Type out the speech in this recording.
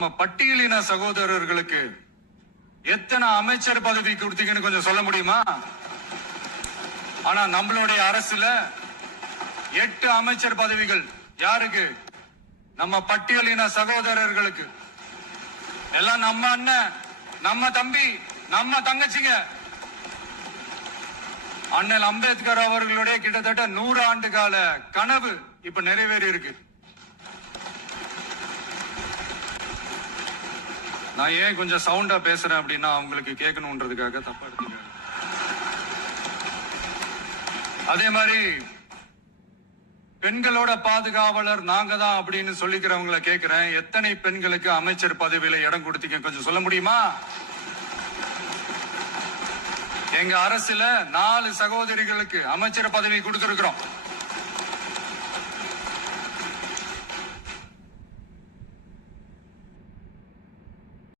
நம்ம பட்டியலின சகோதரர்களுக்கு எத்தனை அமைச்சர் பதவி கொடுத்தீங்கன்னு கொஞ்சம் சொல்ல முடியுமா? ஆனா நம்மளுடைய அரசுல 8 அமைச்சர் பதவிகள் யாருக்கு? நம்ம பட்டியலின சகோதரர்களுக்கு. எல்லாம் நம்ம அண்ணன், நம்ம தம்பி, நம்ம தங்கச்சிங்க. அண்ணல் அம்பேத்கர் அவர்களுடைய கிட்டத்தட்ட 100 ஆண்டு கால கனவு இப்ப நிறைவேறி இருக்கு. நான் ஏன் கொஞ்சம் சவுண்டா பேசுறேன் அப்படின்னா அவங்களுக்கு கேட்கணும்ன்றதுக்காக தப்பா எடுத்துக்க. அதே மாதிரி பெண்களோட பாதுகாவலர் நாங்க தான் அப்படின்னு சொல்லிக்கிறவங்கள கேட்கிறேன், எத்தனை பெண்களுக்கு அமைச்சர் பதவியில இடம் கொடுத்தீங்க கொஞ்சம் சொல்ல முடியுமா? எங்க அரசுல 4 சகோதரிகளுக்கு அமைச்சர் பதவி கொடுத்திருக்கிறோம்.